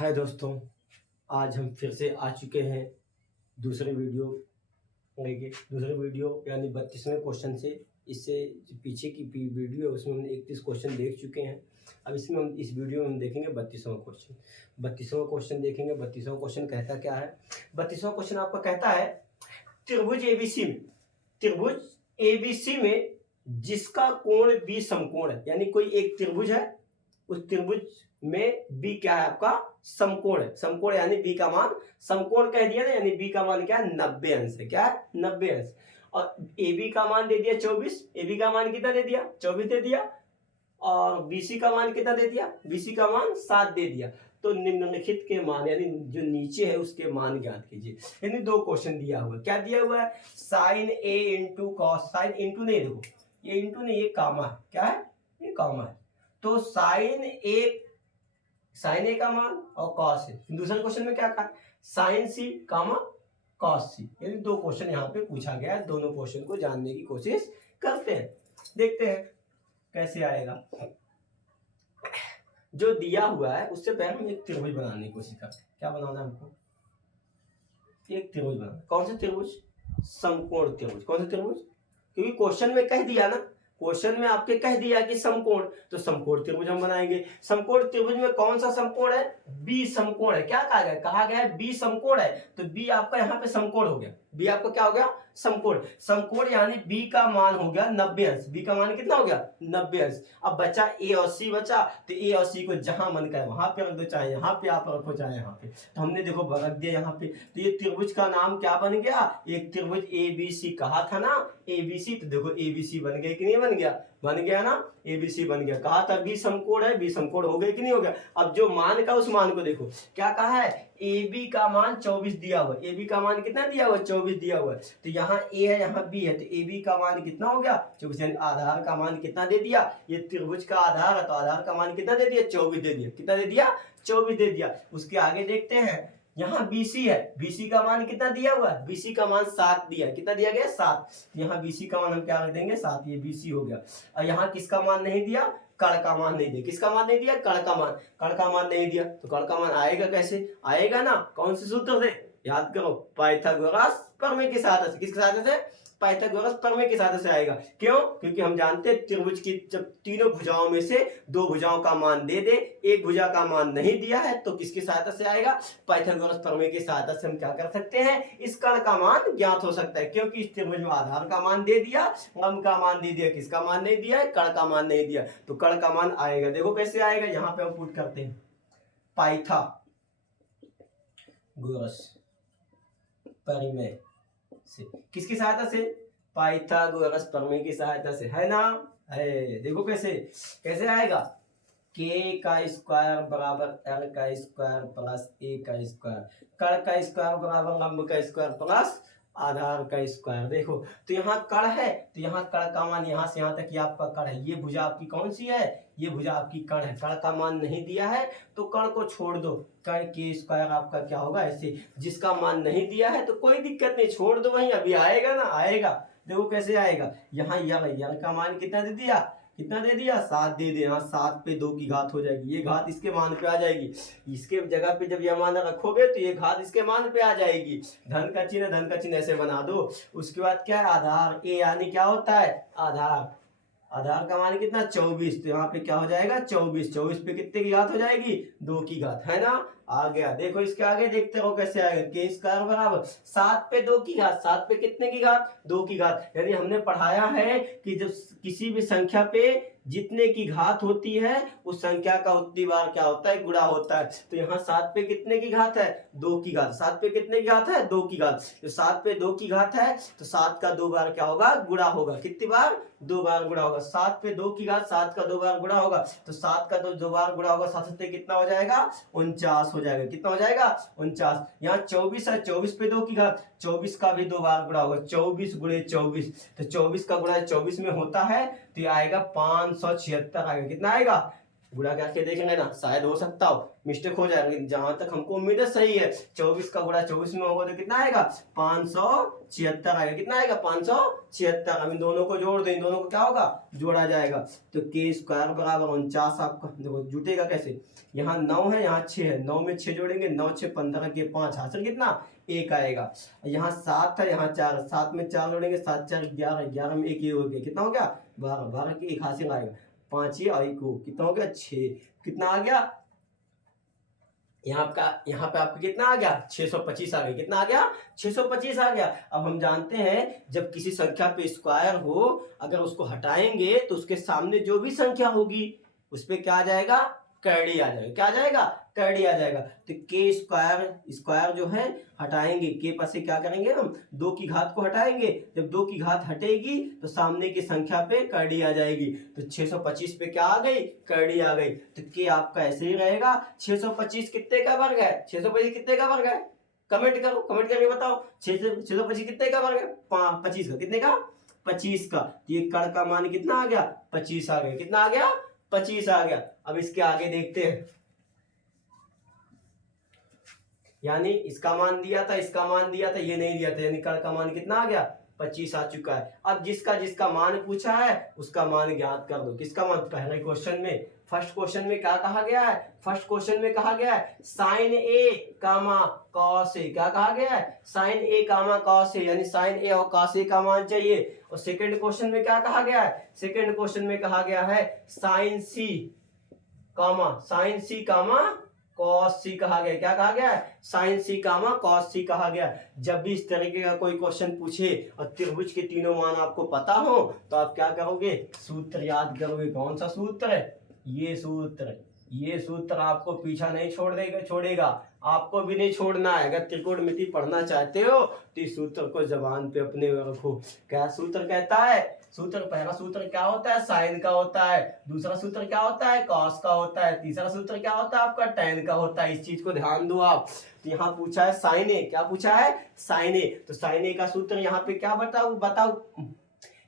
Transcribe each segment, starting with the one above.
हाय दोस्तों, आज हम फिर से आ चुके हैं दूसरे वीडियो लेके। दूसरे वीडियो यानी 32वें क्वेश्चन से। इससे जो पीछे की वीडियो है उसमें हम 31 क्वेश्चन देख चुके हैं। अब इसमें हम इस वीडियो में हम देखेंगे 32वां क्वेश्चन। 32वां क्वेश्चन देखेंगे। 32वां क्वेश्चन कहता क्या है? 32वां क्वेश्चन आपका कहता है त्रिभुज एबीसी में जिसका कोण बी समकोण है, यानी कोई एक त्रिभुज है, उस त्रिभुज में बी क्या है? आपका समकोण है। समकोण यानी बी का मान समकोण कह दिया ना, यानी बी का मान क्या है? 90 अंश है। क्या है? 90 अंश। और ए बी का मान दे दिया 24। ए बी का मान कितना दे दिया? 24 दे दिया। और बीसी का मान कितना दे दिया? बीसी का मान 7 दे दिया। तो निम्नलिखित के मान यानी जो नीचे है उसके मान ज्ञात कीजिए। यानी दो क्वेश्चन दिया हुआ है। क्या दिया हुआ है? साइन ए इंटू कॉस। साइन इंटू नहीं, देखो ये इंटू नहीं, ये कामा है। क्या है? ये कामा है। तो साइन ए का मान और कॉस ए। दूसरे क्वेश्चन में क्या कहा? साइन सी कामा कॉस सी। यानी दो क्वेश्चन यहाँ पे पूछा गया है। दोनों क्वेश्चन को जानने की कोशिश करते हैं, देखते हैं कैसे आएगा। जो दिया हुआ है उससे पहले हम एक त्रिभुज बनाने की कोशिश करते हैं। क्या बनाना है हमको? एक त्रिभुज बनाना। कौन सा त्रिभुज? समकोण त्रिभुज। कौन सा त्रिभुज? क्योंकि क्वेश्चन में कह दिया ना, क्वेश्चन में आपके कह दिया कि समकोण, तो समकोण त्रिभुज हम बनाएंगे। समकोण त्रिभुज में कौन सा समकोण है? बी समकोण है। क्या कहा गया? कहा गया है बी समकोण है। तो बी आपका यहाँ पे समकोण हो गया। बी आपका क्या हो गया? समकोण। समकोण यानी बी का मान हो गया 90 अंश। बी का मान कितना हो गया? 90 अंश। अब बचा ए और सी बचा, तो ए और सी को जहां मन करे वहां पे रख दो, चाहे यहाँ पे आप रखो चाहे यहाँ पे। तो हमने देखो रख दिया यहाँ पे। तो ये त्रिभुज का नाम क्या बन गया? एक त्रिभुज एबीसी कहा था ना, एबीसी। तो देखो एबीसी बन गया कि नहीं बन गया? बन गया ना, एबीसी बन गया। कहा था बी समकोण है, बी समकोण हो गया कि नहीं हो गया? अब जो मान का उस मान को देखो, क्या कहा है? AB का मान 24 दिया हुआ। AB का मान कितना दिया हुआ? 24 दिया हुआ। तो यहाँ A है, यहाँ B है, तो AB का मान कितना हो गया? 24। यानी आधार का मान कितना दे दिया? ये त्रिभुज का आधार है, तो आधार का मान कितना दे दिया? 24 दे दिया। कितना दे दिया? 24 दे दिया। उसके आगे देखते हैं, यहाँ BC है, BC का मान कितना दिया हुआ है? BC का मान 7 दिया। कितना दिया गया? 7। यहाँ BC का मान हम क्या रख देंगे? 7। ये BC हो गया। और यहाँ किसका मान नहीं दिया? कण का मान नहीं दिया। किसका मान नहीं दिया? कण का मान। कण का मान नहीं दिया तो कण का मान आएगा कैसे? आएगा ना, कौन से सूत्र से? याद करो, पाइथागोरस प्रमेय के सहायता से। किसके सहायता से? पाइथागोरस प्रमेय के सहायता से आएगा। क्यों? क्योंकि हम जानते हैं त्रिभुज की जब तीनों भुजाओं में से दो भुजाओं का मान दे दे, एक भुजा का मान नहीं दिया है, तो किसकी सहायता से आएगा? पाइथागोरस प्रमेय की सहायता से हम क्या कर सकते हैं? इस कण का मान ज्ञात हो सकता है। क्योंकि इस त्रिभुज में आधार का मान दे दिया, लंब का मान दे दिया, किसका मान नहीं दिया है? कण का मान नहीं दिया, तो कण का मान आएगा। देखो कैसे आएगा, यहाँ पे हम पुट करते हैं पाइथागोरस प्रमेय से। किसकी सहायता से? पाइथागोरस प्रमेय की सहायता से, है ना? है। देखो कैसे कैसे आएगा? के का स्क्वायर बराबर एल का स्क्वायर प्लस ए का स्क्वायर, कण का स्क्वायर बराबर लंब का स्क्वायर प्लस आधार का स्क्वायर। देखो तो यहाँ कण है, तो यहाँ कण का मान यहाँ से यहाँ तक ये आपका कण है। ये भुजा आपकी कौन सी है? ये भुजा आपकी कण है। कण का मान नहीं दिया है तो कण को छोड़ दो। कण के स्क्वायर आपका क्या होगा? ऐसे। जिसका मान नहीं दिया है तो कोई दिक्कत नहीं, छोड़ दो वहीं, अभी आएगा ना, आएगा। देखो कैसे आएगा। यहाँ यल का मान कितना दे दिया? कितना दे दिया? 7 दे दे। यहाँ 7 पे 2 की घात हो जाएगी, ये घात इसके मान पे आ जाएगी। इसके जगह पे जब ये मान रखोगे तो ये घात इसके मान पे आ जाएगी। धन का चिन्ह ऐसे बना दो। उसके बाद क्या है? आधार। ए यानी क्या होता है? आधार। आधार का मान कितना? 24। तो यहाँ पे क्या हो जाएगा? 24। 24 पे कितने की घात हो जाएगी? 2 की घात, है ना? आ गया। देखो इसके आगे देखते रहो कैसे आएगा। के स्क्वायर बराबर 7 पे 2 की घात। 7 पे कितने की घात? 2 की घात। यानी हमने पढ़ाया है कि जब किसी भी संख्या पे जितने की घात होती है उस संख्या का उतनी बार क्या होता है? गुणा होता है। तो यहाँ 7 पे कितने की घात है? 2 की घात। 7 पे कितने की घात है? 2 की घात। तो 7 पे 2 की घात है तो 7 का 2 बार क्या होगा? गुणा होगा। कितनी बार? 2 बार गुणा होगा। 7 पे 2 की घात 7 का 2 बार गुणा होगा, तो 7 का 2 बार गुणा होगा। 7 से कितना हो जाएगा? 49 हो जाएगा। कितना हो जाएगा? 49। यहाँ 24 है, 24 पे 2 की घात, 24 का भी 2 बार गुणा होगा। 24 गुणे 24, तो 24 का गुणा 24 में होता है, तो ये आएगा 576 आएगा। कितना आएगा? गुणा करके देखेंगे ना, शायद हो सकता हो मिस्टेक हो जाएंगे, जहां तक हमको उम्मीद है सही है। 24 का गुणा 24 में होगा तो कितना आएगा 576 आएगा। कितना आएगा 576। हम इन दोनों को जोड़ दें, इन दोनों को क्या होगा जोड़ा जाएगा। तो के स्क्वायर बराबर 49 आपका देखो जुटेगा कैसे, यहाँ 9 है यहाँ 6 है, 9 में 6 जोड़ेंगे 9 6 15 के 5 हासिल कितना 1 आएगा। यहाँ 7 है यहाँ 4, 7 में 4 जोड़ेंगे 7 4 11, 11 में 1 ये हो गया, कितना हो गया 12, 12 के 1 हासिल आएगा। 5 ये और 1 कितना हो गया 6, कितना आ गया यहाँ पे आपका कितना आ गया 625 आ गया। कितना आ गया 625 आ गया। अब हम जानते हैं जब किसी संख्या पे स्क्वायर हो, अगर उसको हटाएंगे तो उसके सामने जो भी संख्या होगी उस पे क्या आ जाएगा कैडी आ जाएगा। क्या आ जाएगा कैडी आ जाएगा। तो के स्क्वायर जो है हटाएंगे, के पास से क्या करेंगे हम 2 की घात को हटाएंगे। जब 2 की घात हटेगी तो सामने की संख्या पे कैडी आ जाएगी। तो 625 पे क्या आ गई कैडी आ गई। तो के आपका ऐसे ही रहेगा। 625 कितने का वर्ग है, 625 कितने का वर्ग है, कमेंट करो, कमेंट करके बताओ 625 कितने का वर्ग है 25 का, कितने का 25 का। तो ये कण का मान कितना आ गया 25 आ गया। कितना आ गया 25 आ गया। अब इसके आगे देखते हैं, यानी इसका मान दिया था, इसका मान दिया था, ये नहीं दिया था, यानी कण का मान कितना आ गया 25 आ चुका है। अब जिसका जिसका मान पूछा है उसका मान ज्ञात कर दो। किसका मान, पहले क्वेश्चन में फर्स्ट क्वेश्चन में क्या कहा गया है, फर्स्ट क्वेश्चन में कहा गया है sign A comma cos A. क्या कहा गया है sign A comma cos A, यानी साइन ए और कॉस ए का मान चाहिए। और सेकंड क्वेश्चन में क्या कहा गया है, सेकंड क्वेश्चन में कहा गया है साइन सी कामा कॉस सी कहा गया। क्या कहा गया है साइन सी कामा कॉस सी कहा गया। जब भी इस तरीके का कोई क्वेश्चन पूछे और त्रिभुज के तीनों मान आपको पता हो तो आप क्या करोगे सूत्र याद करोगे। कौन सा सूत्र है, ये सूत्र आपको पीछा नहीं छोड़ेगा, आपको भी नहीं छोड़ना है। अगर त्रिकोणमिति पढ़ना चाहते हो तो इस सूत्र को जबान पे अपने रखो। क्या सूत्र कहता है, सूत्र पहला सूत्र क्या होता है साइन का होता है, दूसरा सूत्र क्या होता है कॉस का होता है, तीसरा सूत्र क्या होता है आपका टैन का होता है। इस चीज को ध्यान दो आप। तो यहाँ पूछा है साइन ए, क्या पूछा है साइन ए। तो साइन ए का सूत्र यहाँ पे क्या बताओ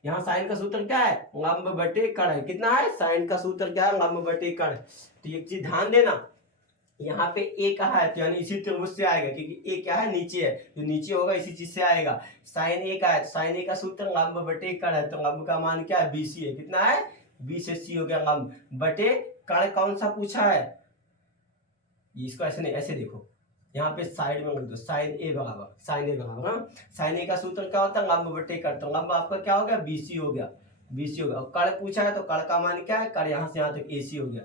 यहाँ साइन का सूत्र क्या है लंब बटे कण है। कितना है साइन का सूत्र क्या है लंब बटे कण। तो एक चीज ध्यान देना, यहाँ पे ए कहा है तो यानी इसी त्रिभुज से आएगा, क्योंकि ए क्या है नीचे है, जो नीचे होगा इसी चीज से आएगा। साइन ए का है तो साइन ए का सूत्र लंब बटे कण है, तो लंब का मान क्या है बीसी है। कितना है बी से सी हो गया लंब बटे कण कौन सा पूछा है, इसको ऐसे नहीं ऐसे देखो, यहाँ पे साइड में लिख दो साइन ए बराबर साइन ए का सूत्र क्या होता है लंब बटे कण। तो लंब आपका क्या हो गया बीसी हो गया। और कण पूछा है तो कण का मान क्या है, कण यहाँ से यहाँ तक एसी हो गया,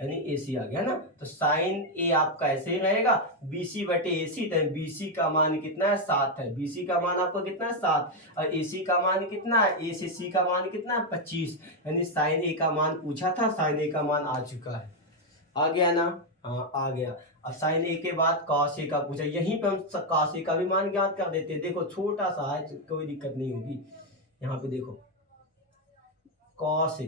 यानी एसी आ गया ना। तो साइन ए आपका ऐसे ही रहेगा बीसी बटे एसी। तो बीसी का मान कितना है 7 है, बीसी का मान आपका कितना है 7 और एसी का मान कितना है, ए से सी का मान कितना है 25, यानी साइन ए का मान पूछा था, साइन ए का मान आ चुका है। आ गया ना, हाँ आ गया। अब साइन ए के बाद कॉस ए का पूछा, यहीं पे हम कॉस ए का भी मान ज्ञात कर देते हैं। देखो छोटा सा है, कोई दिक्कत नहीं होगी। यहाँ पे देखो कॉस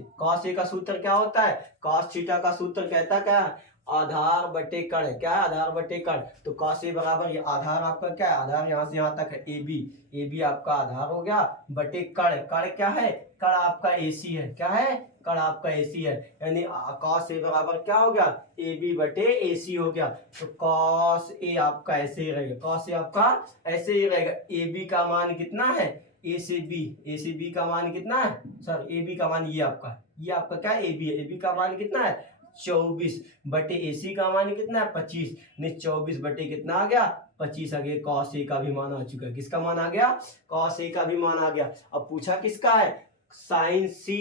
ए का सूत्र क्या होता है, कॉस थीटा का सूत्र कहता क्या है आधार बटे कण है। क्या है आधार बटे कण। तो कॉस ए बराबर ये आधार आपका क्या है, आधार यहाँ से यहाँ तक है ए बी आपका आधार हो गया बटे कण। कण क्या है, कण आपका एसी है। क्या है कण आपका एसी है, यानी कॉस ए बराबर क्या हो गया ए बी बटे एसी हो गया। तो कॉस ए आपका ऐसे ही रहेगा, कॉस ए आपका ऐसे ही रहेगा। ए बी का मान कितना है ए से बी का मान कितना है सर, ए बी का मान ये आपका क्या ए बी है, ए बी का मान कितना है 24 बटे एसी का मान कितना है 25, नहीं 24 बटे कितना आ गया 25 आ गया। कॉस ए का भी मान आ चुका है। किसका मान आ गया कॉस ए का भी मान आ गया। अब पूछा किसका है साइन सी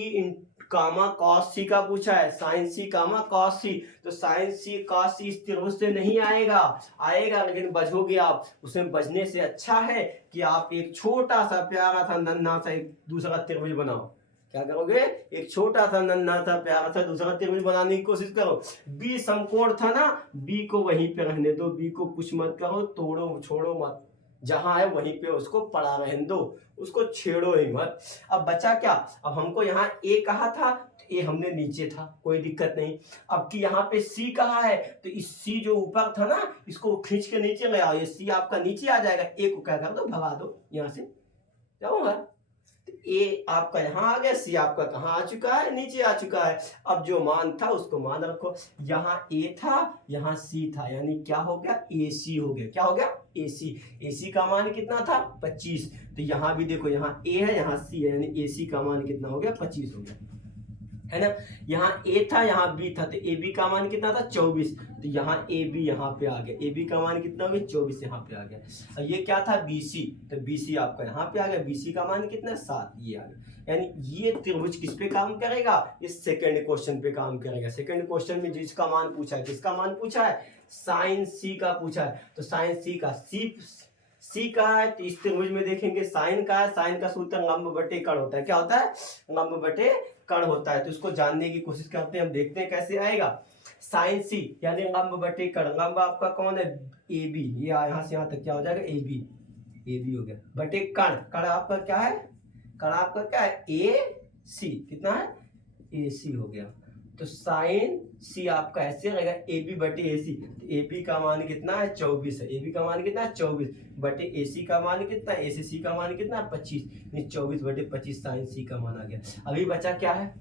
कामा कॉस सी का पूछा है, साइन सी कामा कॉस सी। तो साइन सी कॉस सी इस त्रिभुज से नहीं आएगा लेकिन बचोगे आप। उसमें बचने से अच्छा है कि आप एक छोटा सा प्यारा सा नन्हा सा एक दूसरा त्रिभुज बनाओ। क्या करोगे एक छोटा सा नन्हा सा प्यारा सा दूसरा त्रिभुज बनाने की कोशिश करो। बी समकोण था ना, बी को वहीं पे रहने दो, बी को कुछ मत करो, तोड़ो छोड़ो मत, जहां है वहीं पे उसको पड़ा रहने दो, उसको छेड़ो ही मत। अब बचा क्या, अब हमको यहाँ ए कहा था तो ए हमने नीचे था, कोई दिक्कत नहीं। अब कि यहाँ पे सी कहा है तो इस सी जो ऊपर था ना इसको खींच के नीचे ले आओ, ये सी आपका नीचे आ जाएगा। ए को क्या कर दो भगा दो यहाँ से, क्या होगा ए आपका यहाँ आ गया, सी आपका कहाँ आ चुका है, नीचे आ चुका है। अब जो मान था उसको मान रखो, यहाँ ए था यहाँ सी था, यानी क्या हो गया, ए सी हो गया। क्या हो गया, ए सी। ए सी का मान कितना था, 25। तो यहाँ भी देखो, यहाँ ए है यहाँ सी है, यानी ए सी का मान कितना हो गया, 25 हो गया, है ना। यहाँ ए था यहाँ बी था, तो ए बी का मान कितना था, 24। तो यहाँ ए बी यहाँ पे आ गया, ए बी का मान कितना हो गया, 24 यहाँ पे आ गया। और ये क्या था, बी सी, तो बी सी आपका यहाँ पे आ गया, बी सी का मान कितना, 7, ये आ गया। यानी ये त्रिभुज किस पे काम करेगा, इस सेकंड क्वेश्चन पे काम करेगा। सेकंड क्वेश्चन में जिसका मान पूछा है, किसका मान पूछा है, साइन सी का पूछा है। तो साइन सी का सी का है, तो इस त्रिभुज में देखेंगे साइन का है, साइन का सूत्र लंब बटे कर्ण होता है। क्या होता है, लंब बटे कर्ण होता है। तो इसको जानने की कोशिश करते हैं, हम देखते हैं कैसे आएगा। साइन सी यानी लंब बटे कर्ण, लंब आपका कौन है, ए बी, ये यहाँ से यहाँ तक क्या हो जाएगा, ए बी हो गया, बटे कर्ण, कर्ण आपका क्या है, कर्ण आपका क्या है, ए सी, कितना है, ए सी हो गया। तो साइन सी आपका ऐसे रहेगा, ए बी बटे ए सी। ए बी का मान कितना है, 24 है, ए बी का मान कितना है, 24 बटे ए सी का मान कितना है, ए सी का मान कितना है, 25, 24 बटे 25 साइन सी का मान आ गया। अभी बचा क्या है,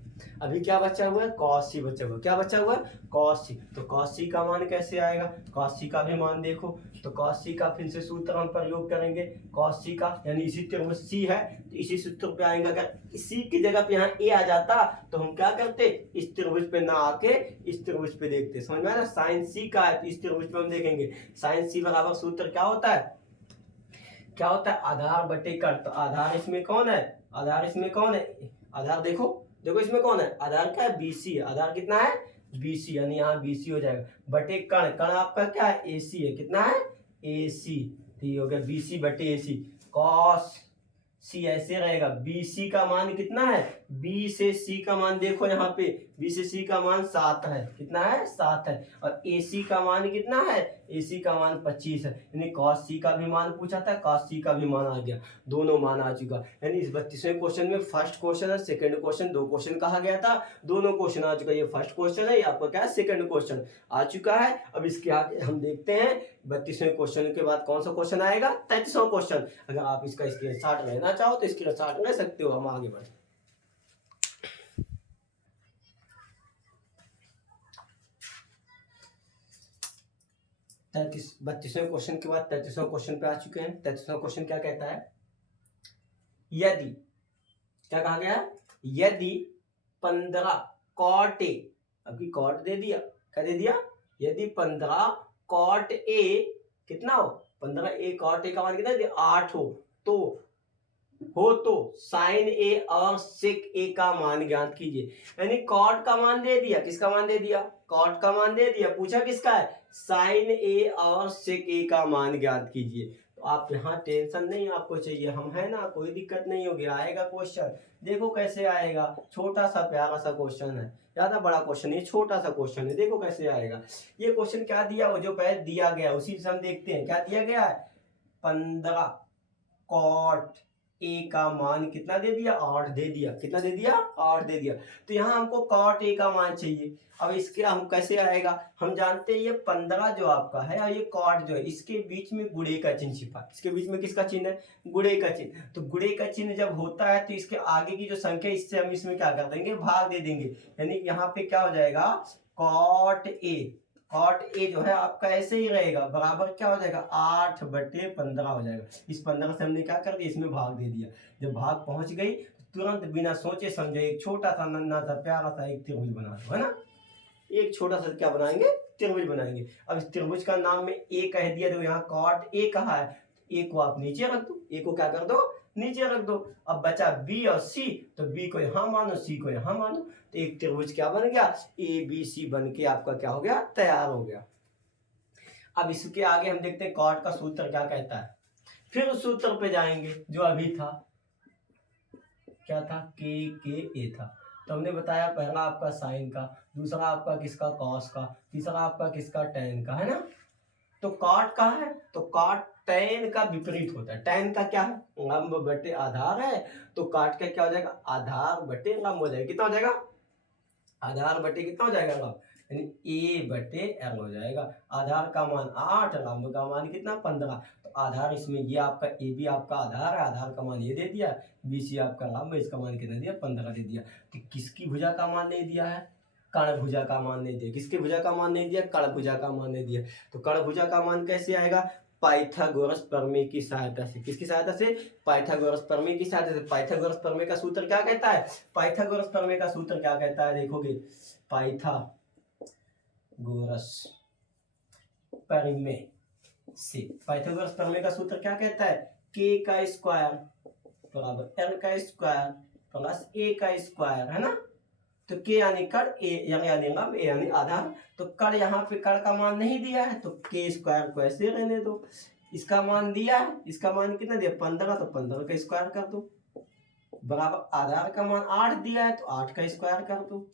अभी क्या बचा हुआ है, कॉस सी बचा हुआ है। क्या बचा हुआ है, कॉस सी। तो कॉस सी का मान कैसे आएगा, कॉस सी का भी मान देखो, तो कॉस सी का फिर से सूत्र हम प्रयोग करेंगे। कॉस सी का यानी इसी त्रिभुज सी है, तो इसी सूत्र पे आएंगे। अगर इसी की जगह पे यहाँ ए आ जाता तो हम क्या करते, इस त्रिभुज पे ना आके इस त्रिभुज पे देखते। समझ में आया, साइन सी का है तो इस त्रिभुज पे हम देखेंगे। साइन सी बराबर सूत्र क्या होता है, क्या होता है, आधार बटे कर्ण। तो आधार इसमें कौन है, आधार इसमें कौन है, आधार देखो देखो इसमें कौन है, आधार क्या है, बीसी है। आधार कितना है, बीसी, यानी यहाँ बीसी हो जाएगा, बटे कर्ण, कर्ण आपका क्या है, एसी है, कितना है, एसी। तो ये हो गया बीसी बटे एसी। कॉस सी ऐसे रहेगा, बीसी का मान कितना है, बी से सी का मान देखो यहाँ पे, बी से सी का मान 7 है, कितना है, 7 है। और एसी का मान कितना है, एसी का मान 25 है। यानी कॉस सी का भी मान पूछा था, कॉस सी का भी मान आ गया, दोनों मान आ चुका। यानी इस 32वें क्वेश्चन में फर्स्ट क्वेश्चन है, सेकंड क्वेश्चन, 2 क्वेश्चन कहा गया था, दोनों क्वेश्चन आ चुका। ये फर्स्ट क्वेश्चन है, ये आपका क्या है, सेकंड क्वेश्चन आ चुका है। अब इसके आगे हम देखते हैं 32वें क्वेश्चन के बाद कौन सा क्वेश्चन आएगा, 33वां क्वेश्चन। अगर आप इसका स्क्रीनशॉट लेना चाहो तो स्क्रीनशॉट ले सकते हो। हम आगे बढ़े, 32वें क्वेश्चन के बाद 33वां क्वेश्चन पे आ चुके हैं। 33वां क्वेश्चन क्या कहता है, यदि, क्या कहा गया, यदि 15 कॉट ए, अभी कॉट दे दिया, क्या दे दिया, यदि 15 कॉट ए कितना हो, 15 ए कॉट ए का मान कितना, 8 हो तो साइन ए और सेक ए का मान ज्ञात कीजिए। यानी कॉट का मान दे दिया, किसका मान दे दिया, कॉट का मान दे दिया, पूछा किसका है, साइन ए और सेक ए का मान ज्ञात कीजिए। तो आप यहाँ टेंशन नहीं आपको चाहिए, हम है ना, कोई दिक्कत नहीं होगी, आएगा क्वेश्चन, देखो कैसे आएगा। छोटा सा प्यारा सा क्वेश्चन है, ज्यादा बड़ा क्वेश्चन नहीं, छोटा सा क्वेश्चन है, देखो कैसे आएगा। ये क्वेश्चन क्या दिया, वो जो पहले दिया गया उसी से हम देखते हैं। क्या दिया गया है, 15 कॉट ए का मान कितना दे दिया, 8 दे दिया, कितना दे दिया, 8 दे दिया। तो यहाँ हमको कॉट ए का मान चाहिए। अब इसके हम कैसे आएगा, हम जानते हैं ये 15 जो आपका है और ये कॉट जो है, इसके बीच में गुणे का चिन्ह छिपा है। इसके बीच में किसका चिन्ह है, गुणे का चिन्ह। तो गुणे का चिन्ह जब होता है तो इसके आगे की जो संख्या, इससे हम इसमें क्या कर देंगे, भाग दे देंगे। यानी यहाँ पे क्या हो जाएगा, कॉट ए, कॉट ए जो है आपका ऐसे ही रहेगा, बराबर क्या हो जाएगा, 8/15 हो जाएगा। इस 15 से हमने क्या कर दिया, इसमें भाग दे दिया। जब भाग पहुंच गई तुरंत बिना सोचे समझे एक छोटा सा नन्हा सा प्यारा सा एक त्रिभुज बना दो, है ना। एक छोटा सा क्या बनाएंगे, त्रिभुज बनाएंगे। अब इस त्रिभुज का नाम में ए कह दिया, तो यहाँ कॉट ए कहा है, ए को आप नीचे रख दो, ए को क्या कर दो, नीचे रख दो। अब बचा बी और सी, तो बी को यहाँ मानो, सी को यहाँ मानो, तो एक त्रिभुज क्या बन गया, ए बी सी बन के आपका क्या हो गया, तैयार हो गया। अब इसके आगे हम देखते हैं कॉट का सूत्र क्या कहता है। फिर उस सूत्र पे जाएंगे जो अभी था, क्या था, के ए था। तो हमने बताया पहला आपका साइन का, दूसरा आपका किसका, कॉस का, तीसरा आपका किसका, टैन का, है ना। तो कॉट का है, तो कॉट टैन का विपरीत होता है। टैन का क्या है, लंब बटे आधार है, तो कॉट का क्या हो जाएगा, आधार बटे लंब हो जाएगा। कितना हो जाएगा, आधार बटे कितना हो जाएगा, लंब, यानी ए बटे एल हो जाएगा। आधार का मान 8, लंब का मान कितना, 15। तो आधार इसमें ये आपका ए बी आपका आधार है, आधार का मान ये दे दिया, बी सी आपका लंब है, इसका मान कितना दिया 15 दे दिया। तो किसकी भुजा का मान नहीं दिया है? कर्ण भुजा का मान नहीं दिया। किसकी भुजा का मान नहीं दिया? कर्ण भुजा का मान नहीं दिया। तो कर्ण भुजा का मान कैसे आएगा? पाइथागोरस प्रमेय की सहायता से। किसकी सहायता से? पाइथागोरस प्रमेय की सहायता से। पाइथागोरस प्रमेय का सूत्र क्या कहता है? पाइथागोरस प्रमेय का सूत्र क्या कहता है? देखोगे, पाइथागोरस प्रमेय से, पाइथागोरस प्रमेय का सूत्र क्या कहता है? k का स्क्वायर बराबर l का स्क्वायर प्लस a का स्क्वायर, है ना। तो k यानी कर्ण, a यानी लंब, a यानी आधार। तो कर्ण यहाँ पे कर्ण का मान नहीं दिया है तो k स्क्वायर को ऐसे रहने दो। इसका मान दिया है, इसका मान कितना दिया? 15, तो 15 का स्क्वायर कर दो बराबर आधार का मान 8 दिया है तो 8 का स्क्वायर कर दो।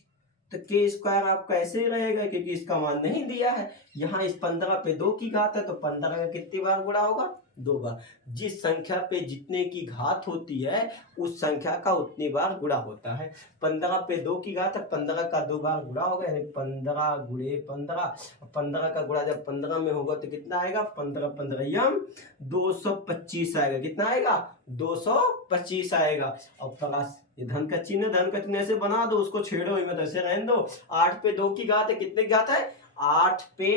तो k स्क्वायर आपका ऐसे ही रहेगा क्योंकि इसका मान नहीं दिया है। यहाँ इस 15 पे 2 की घात है तो 15 का कितनी बार गुणा होगा? 2 बार। जिस संख्या पे जितने की घात होती है उस संख्या का उतनी बार गुणा होता है। 15 पे 2 की घात है, 15 का 2 बार गुणा होगा, यानी 15 गुणे 15। 15 का गुणा जब 15 में होगा तो कितना आएगा? 15 15 225 आएगा। कितना आएगा? 225 आएगा। और प्लस ये धन का चिन्ह, धन का चिन्ह ऐसे बना दो, उसको छेड़ो ही मत, ऐसे रहने दो। 8 पे 2 की घात है, कितने की घात है? 8 पे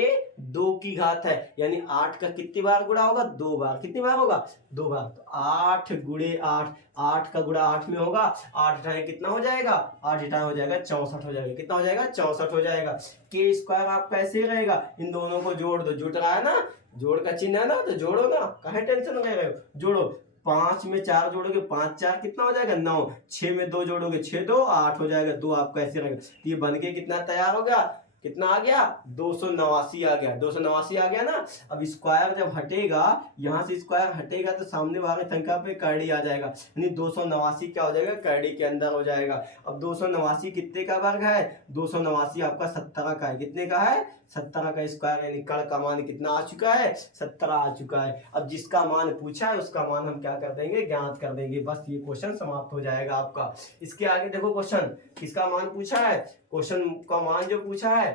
2 की घात है, यानी 8 का कितनी बार गुणा होगा? 2 बार। कितनी बार होगा? 2 बार। तो 8 गुणे 8, 8 का गुणा 8 में होगा, 8 घटाए कितना हो जाएगा? 8 घटाए हो जाएगा 64 हो जाएगा। कितना हो जाएगा? 64 हो जाएगा। के स्क्वायर आपका ऐसे ही रहेगा। इन दोनों को जोड़ दो, जुट रहा है ना, जोड़ का चिन्ह है ना, तो जोड़ो ना, काहे टेंशन ले रहे हो? जोड़ो। 5 में 4 जोड़ोगे, 5 4 कितना हो जाएगा? 9। 6 में 2 जोड़ोगे, 6 2 8 हो जाएगा। 2 आपका ऐसे रहेगा। तो ये बन के कितना तैयार हो गया? कितना आ गया? 289 आ गया। 289 आ गया ना। अब स्क्वायर जब हटेगा, यहाँ से स्क्वायर हटेगा तो सामने वाले संख्या पे करड़ी आ जाएगा, यानी 289 क्या हो जाएगा? करड़ी के अंदर हो जाएगा। अब 289 कितने का वर्ग है? 289 आपका 17 का है। कितने का है? 17 का स्क्वायर, यानी कर्ण का मान कितना आ चुका है? 17 आ चुका है। अब जिसका मान पूछा है उसका मान हम क्या कर देंगे? ज्ञात कर देंगे। बस ये क्वेश्चन समाप्त हो जाएगा आपका। इसके आगे देखो क्वेश्चन, किसका मान पूछा है? क्वेश्चन का मान जो पूछा है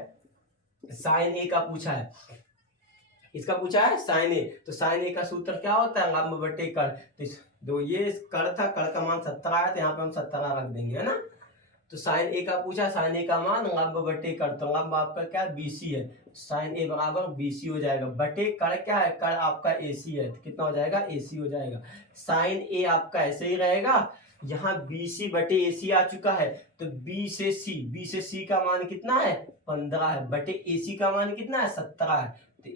साइन ए का पूछा है। इसका पूछा है साइन ए। तो साइन ए का सूत्र क्या होता है? लंब बटे कर्ण। तो जो ये कर्ण था, कर्ण का मान 17 आया, तो यहाँ पे हम 17 रख देंगे, है ना। तो साइन ए का पूछा, साइन ए का मान लंब बटे कर्ण। तो लंब आपका क्या है? BC है, साइन ए बराबर BC हो जाएगा। बटे कर्ण क्या है? कर्ण आपका AC है, तो कितना हो जाएगा? AC हो जाएगा। साइन ए आपका ऐसे ही रहेगा। यहाँ BC बटे AC आ चुका है, तो B से C का मान कितना है? 15 है, बटे AC का मान कितना है? 17 है। तो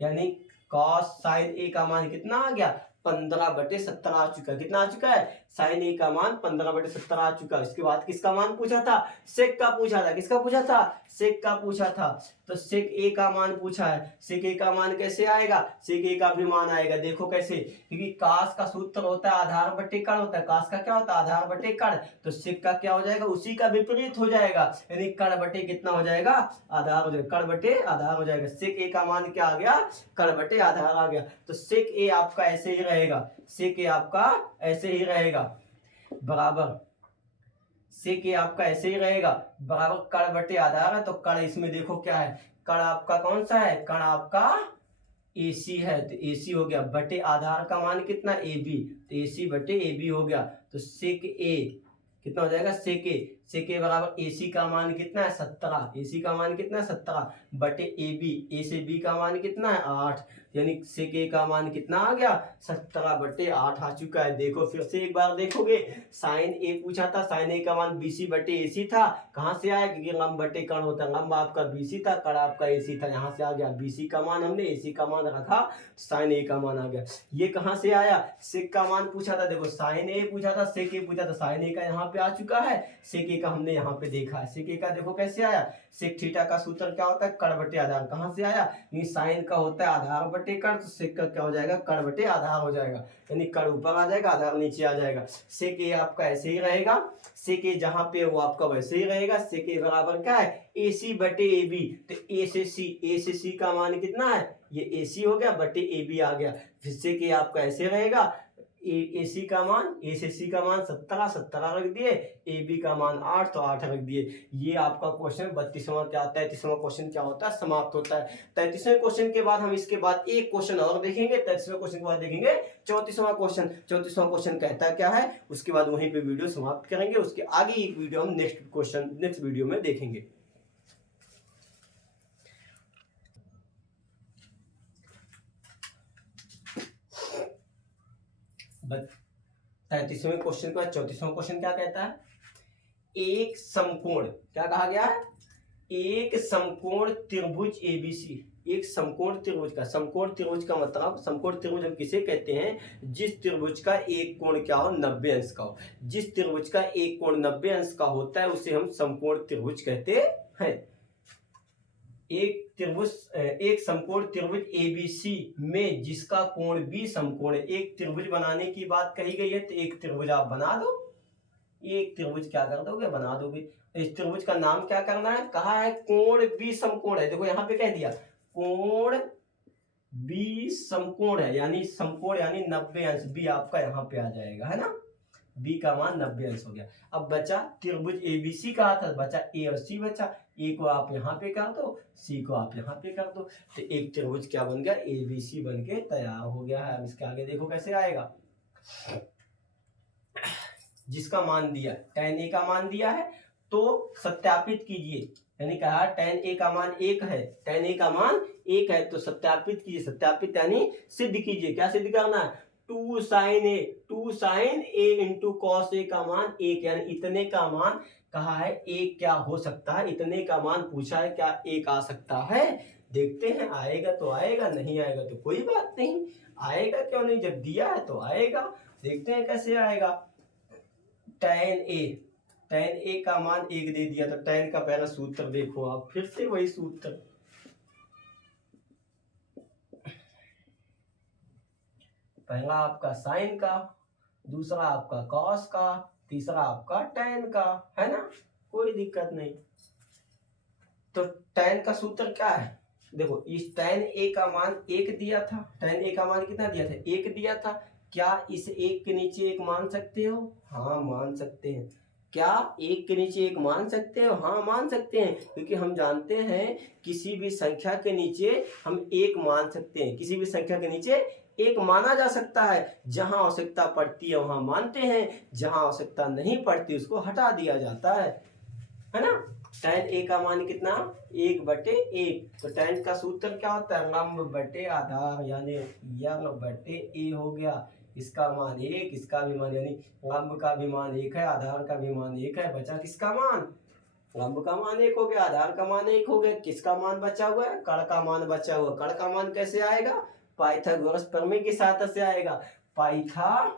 यानी cos साइन A का मान कितना आ गया? 15 बटे 17 आ चुका है। कितना आ चुका है? साइन ए का मान 15 बटे 17 आ चुका है। इसके बाद किसका मान पूछा था? सेक का पूछा था। किसका पूछा था? सेक का पूछा था। तो सेक ए का मान पूछा है। सेक ए का मान कैसे आएगा? सेक ए का भी मान आएगा, देखो कैसे, क्योंकि कास का सूत्र होता है आधार बटे कर्ण होता है। कास का क्या होता है? आधार बटे कर्ण। तो सेक का क्या हो जाएगा? उसी का विपरीत हो जाएगा, यानी कर्ण बटे कितना हो जाएगा? आधार हो जाएगा। कर्ण बटे आधार हो जाएगा। सेक ए का मान क्या आ गया? कर्ण बटे आधार आ गया। तो सेक ए आपका ऐसे ही रहेगा, सेक ए आपका ऐसे ही रहेगा बराबर, सेक ए आपका ऐसे ही रहेगा बराबर कर्ण बटे आधार है। तो कर्ण इसमें देखो क्या है? कर्ण आपका कौन सा है? कर्ण आपका AC है, तो AC हो गया। बटे आधार का मान कितना? AB, तो AC बटे AB हो गया। तो सेक ए कितना हो जाएगा? सेक ए बराबर AC का मान कितना है? 17। AC का मान कितना है? 17 बटे AB, A से B का मान कितना है? 8, यानी सेक ए का मान कितना आ गया? 17 बटे 8 आ चुका है। देखो फिर से एक बार देखोगे, साइन ए पूछा था, साइन ए का मान BC बटे AC था। कहाँ से आया? क्योंकि लंब बटे कर्ण होता है। लंब आपका BC था, कर्ण आपका AC था, यहाँ से आ गया। BC का मान हमने AC का मान रखा, साइन ए का मान आ गया। ये कहाँ से आया? सेक का मान पूछा था, देखो साइन ए पूछा था, सेक ए पूछा था, साइन ए का यहाँ पे आ चुका है, सेक ए का हमने यहाँ पे देखा है। सेक ए का देखो कैसे आया? सेक थीटा का सूत्र क्या होता है? कर्ण बटे आधार। कहाँ से आया? ये साइन का होता है आधार बटे कर्ण, तो सेक का क्या हो जाएगा? कर्ण बटे आधार हो जाएगा, यानी कर्ण ऊपर आ जाएगा, आधार नीचे आ जाएगा। सेक ए आपका ऐसे ही रहेगा, सेक ए जहाँ पे वो आपका वैसे ही रहेगा। सेक ए बराबर क्या है? AC बटे AB, तो A से C का मान कितना है? ये AC हो गया, बटे AB आ गया। फिर सेक ए आपका ऐसे रहेगा, ए सी का मान, ए से सी का मान 17, 17 रख दिए, ए बी का मान 8 तो 8 रख दिए। ये आपका क्वेश्चन 32वां क्या, 33वां क्वेश्चन क्या होता है, समाप्त होता है। 33वें क्वेश्चन के बाद हम इसके बाद एक क्वेश्चन और देखेंगे, 33वें क्वेश्चन के बाद देखेंगे 34वां क्वेश्चन। 34वां क्वेश्चन कहता क्या है, उसके बाद वहीं पे वीडियो समाप्त करेंगे। उसके आगे एक वीडियो हम नेक्स्ट वीडियो में देखेंगे। बस 33वें क्वेश्चन के बाद 34वां क्वेश्चन क्या कहता है, एक समकोण, क्या कहा गया है, एक समकोण त्रिभुज एबीसी, एक समकोण त्रिभुज का, समकोण त्रिभुज का मतलब, समकोण त्रिभुज हम किसे कहते हैं, जिस त्रिभुज का एक कोण क्या हो, 90 अंश का हो। जिस त्रिभुज का एक कोण 90 अंश का होता है उसे हम समकोण त्रिभुज कहते हैं। एक त्रिभुज, एक समकोण त्रिभुज एबीसी में जिसका कोण भी समकोण है। एक त्रिभुज बनाने की बात कही गई है, तो एक त्रिभुज आप बना दो, एक त्रिभुज क्या कर दोगे, बना दोगे। इस त्रिभुज का नाम क्या करना है, कहा है कोण भी समकोण है। देखो यहाँ पे कह दिया कोण भी समकोण है, यानी समकोण यानी 90 अंश, बी आपका यहाँ पे आ जाएगा, है ना, बी का मान 90 अंश हो गया। अब बचा त्रिभुज एबीसी का था, बचा ए और सी बचा, ए को आप यहाँ पे कर दो, सी को आप यहाँ पे कर दो, तो एक त्रिभुज क्या बन गया, एबीसी बन के तैयार हो गया है। अब इसके आगे देखो कैसे आएगा, जिसका मान दिया tan ए का मान दिया है तो सत्यापित कीजिए, यानी कहा tan ए का मान 1 है, tan ए का मान 1 है तो सत्यापित कीजिए, सत्यापित यानी सिद्ध कीजिए। क्या सिद्ध करना है, 2 sin a into cos A का मान 1, यानी इतने का मान कहा है 1 क्या हो सकता है, इतने का मान पूछा है, क्या 1 आ सकता है। देखते हैं, आएगा तो आएगा, नहीं आएगा तो कोई बात नहीं, आएगा क्यों नहीं, जब दिया है तो आएगा। देखते हैं कैसे आएगा। tan a का मान 1 दे दिया, तो tan का पहला सूत्र देखो आप, फिर से वही सूत्र, पहला आपका साइन का, दूसरा आपका कॉस का, तीसरा आपका tan का, है ना, कोई दिक्कत नहीं। तो tan का सूत्र क्या है, देखो इस tan a का मान 1 दिया था, tan a का मान कितना दिया था, 1 दिया था। क्या इस 1 के नीचे 1 मान सकते हो, हाँ मान सकते हैं। क्या 1 के नीचे 1 मान सकते हो, हाँ मान सकते हैं, क्योंकि हम जानते हैं किसी भी संख्या के नीचे हम 1 मान सकते हैं, किसी भी संख्या के नीचे 1 माना जा सकता है। जहां आवश्यकता पड़ती है वहां मानते हैं, जहां आवश्यकता नहीं पड़ती उसको हटा दिया जाता है ना। tan a का मान कितना, 1/1, तो tan का सूत्र क्या होता है, लंब बटे आधार, यानी यंग बटे a हो गया। इसका मान 1, इसका भी मान, यानी लंब का भी मान 1 है, आधार का भी मान 1 है। बचा किसका मान, लंब का मान 1 हो गया, आधार का मान 1 हो गया, किसका मान बचा हुआ है, कण का मान बचा हुआ। कण का मान कैसे आएगा, पाइथागोरस प्रमेय की सहायता से आएगा। पाइथागोरस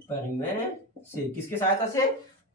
प्रमेय से, किसकी सहायता से,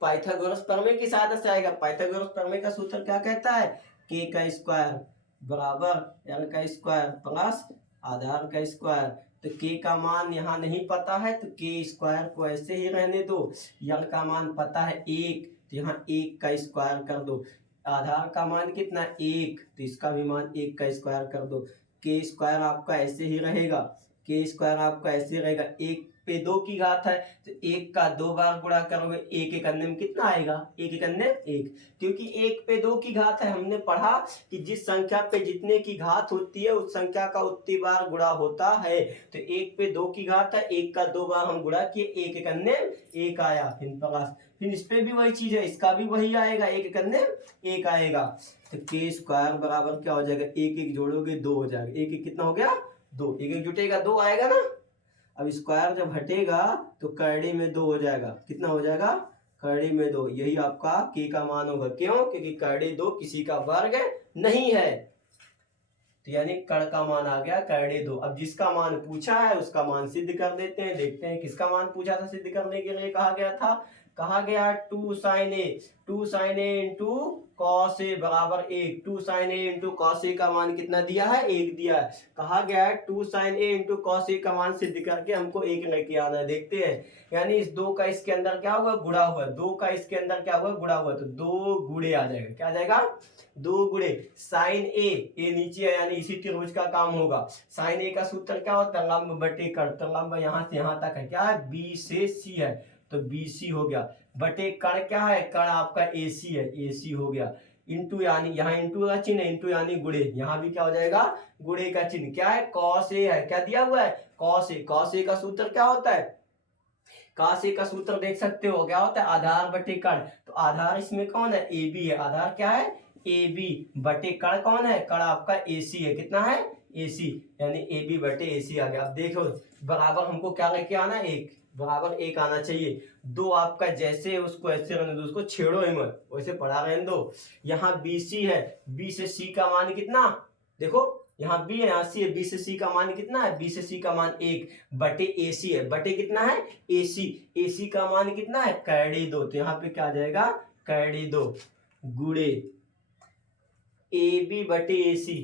पाइथागोरस प्रमेय की सहायता से आएगा। पाइथागोरस प्रमेय का सूत्र क्या कहता है, k का स्क्वायर बराबर l का स्क्वायर प्लस आधार का स्क्वायर। तो k का मान यहाँ नहीं पता है तो k स्क्वायर को ऐसे ही रहने दो, l का मान पता है 1 तो यहाँ 1 का स्क्वायर कर दो, आधार का मान कितना 1 तो इसका भी मान 1 का स्क्वायर कर दो। k स्क्वायर आपका ऐसे ही रहेगा, k स्क्वायर आपका ऐसे रहेगा, 1 पे 2 की घात है तो 1 का 2 बार गुणा करोगे, 1 एक अन्य में कितना आएगा, 1 एक अन्य 1, क्योंकि 1 पे 2 की घात है। हमने पढ़ा कि जिस संख्या पे जितने की घात होती है उस संख्या का उतनी बार गुणा होता है। तो 1 पे 2 की घात है, 1 का 2 बार हम गुणा किए, 1 एक अन्य 1 आया, फिर इस पे भी वही चीज है, इसका भी वही आएगा, 1 एक अन्य 1 आएगा। तो k स्क्वायर बराबर क्या हो जाएगा, 1 1 जोड़ोगे 2 हो जाएगा, 1 1 कितना हो गया 2, 1 1 जुटेगा 2 आएगा ना। अब स्क्वायर जब हटेगा तो करड़ी में 2 हो जाएगा, कितना हो जाएगा, करड़ी में 2, यही आपका k का मान होगा। क्यों, क्योंकि करड़ी 2 किसी का वर्ग नहीं है, तो यानी कण का मान आ गया करड़ी 2। अब जिसका मान पूछा है उसका मान सिद्ध कर देते हैं। देखते हैं किसका मान पूछा था, सिद्ध करने के लिए कहा गया था, कहा गया 2 sin a into cos A बराबर 1। 2 sin a into cos A का मान कितना दिया है? 1 दिया है। कहा गया है 2 sin a into cos A का मान सिद्ध करके हमको 1 लेके आना है। देखते हैं, यानी इस 2 का इसके अंदर क्या हुआ? गुणा हुआ। 2 का इसके अंदर क्या हुआ? गुणा हुआ। तो 2 गुणे आ जाएगा। क्या आ जाएगा? 2 गुणे साइन ए नीचे है, यानी इसी त्रिभुज का काम होगा। साइन ए का सूत्र क्या होता है? लंब बटे कर्ण। तो लंब यहाँ से यहाँ तक है, क्या है? बी से सी है, तो बीसी हो गया। बटे कर्ण क्या है? कर्ण आपका एसी है, एसी हो गया। इंटू यानी यहाँ इंटू का चिन्ह है, इंटू यानी गुणे, यहाँ भी क्या हो जाएगा? गुणे का चिन्ह। क्या है? कॉस ए है। क्या दिया हुआ है? Cos A. कॉस ए का सूत्र क्या होता है? कॉस ए का सूत्र देख सकते हो, क्या होता है? आधार बटे कर्ण। तो आधार इसमें कौन है? ए बी है। आधार क्या है? ए बी बटे कर्ण कौन है? कर्ण आपका एसी है। कितना है? एसी, यानी ए बी बटे एसी आ गया। अब देखो बराबर हमको क्या लेके आना है? 1 बराबर 1 आना चाहिए। 2 आपका जैसे उसको ऐसे रहने दो, उसको छेड़ो ही मत, वैसे पढ़ा रहने दो। यहाँ BC है, B से C का मान कितना? देखो यहाँ B है, यहाँ C है, B से C का मान कितना है? B से C का मान 1 बटे AC है। बटे कितना है? AC। AC का मान कितना है? कैडी 2। तो यहाँ पे क्या आ जाएगा? कैडी 2 गुणे AB बटे AC।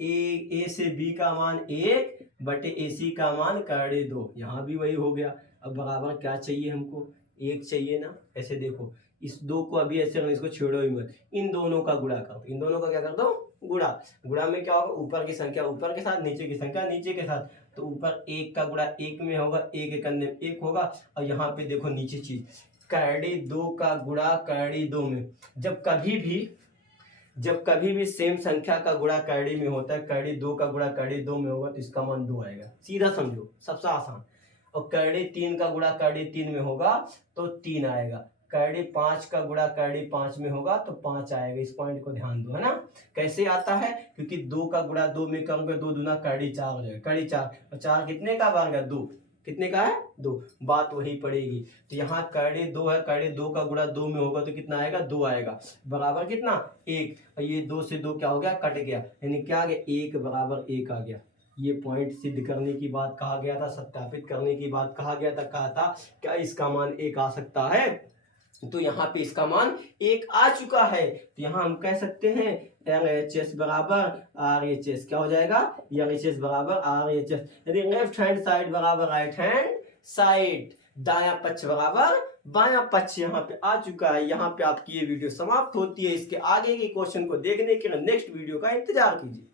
ए से बी का मान 1 बटे AC का मान कैडी 2। यहाँ भी वही हो गया। अब बराबर क्या चाहिए हमको? 1 चाहिए ना। ऐसे देखो, इस 2 को अभी ऐसे इसको छेड़ो ही मत, इन दोनों का गुणा कर दो। इन दोनों का क्या कर दो? गुणा। गुणा में क्या होगा? ऊपर की संख्या ऊपर के साथ, नीचे की संख्या नीचे के साथ। तो ऊपर 1 का गुणा 1 में होगा, 1 एक अन्य 1 होगा। और यहाँ पे देखो नीचे चीज, कैडी 2 का गुणा कैडी 2 में। जब कभी भी सेम संख्या का गुणा कैडी में होता है, कैडी 2 का गुणा कैडी 2 में होगा, तो इसका मान 2 आएगा। सीधा समझो, सबसे आसान। और कैडी 3 का गुणा कैडी 3 में होगा तो 3 आएगा। कैडी 5 का गुणा कैडी 5 में होगा तो 5 आएगा। इस पॉइंट को ध्यान दो, है ना। कैसे आता है? क्योंकि 2 का गुणा 2 में करोगे, 2 दूना कैडी 4 हो जाएगा। कैडी 4 और 4 कितने का बन गया? 2। कितने का है? 2। बात वही पड़ेगी। तो यहाँ कैडी 2 है, कैडी 2 का गुणा 2 में होगा तो कितना आएगा? 2 आएगा। बराबर कितना? 1। और ये 2 से 2 क्या हो गया? कट गया, यानी क्या आ गया? 1 बराबर 1 आ गया। ये पॉइंट सिद्ध करने की बात कहा गया था, सत्यापित करने की बात कहा गया था। कहा था क्या इसका मान 1 आ सकता है? तो यहाँ पे इसका मान 1 आ चुका है। तो यहाँ हम कह सकते हैं LHS बराबर RHS। क्या हो जाएगा? LHS बराबर RHS, यदि लेफ्ट हैंड साइड बराबर राइट हैंड साइड, दायां पक्ष बराबर बायां पक्ष यहाँ पे आ चुका है। यहाँ पे आपकी ये वीडियो समाप्त होती है। इसके आगे के क्वेश्चन को देखने के लिए नेक्स्ट वीडियो का इंतजार कीजिए।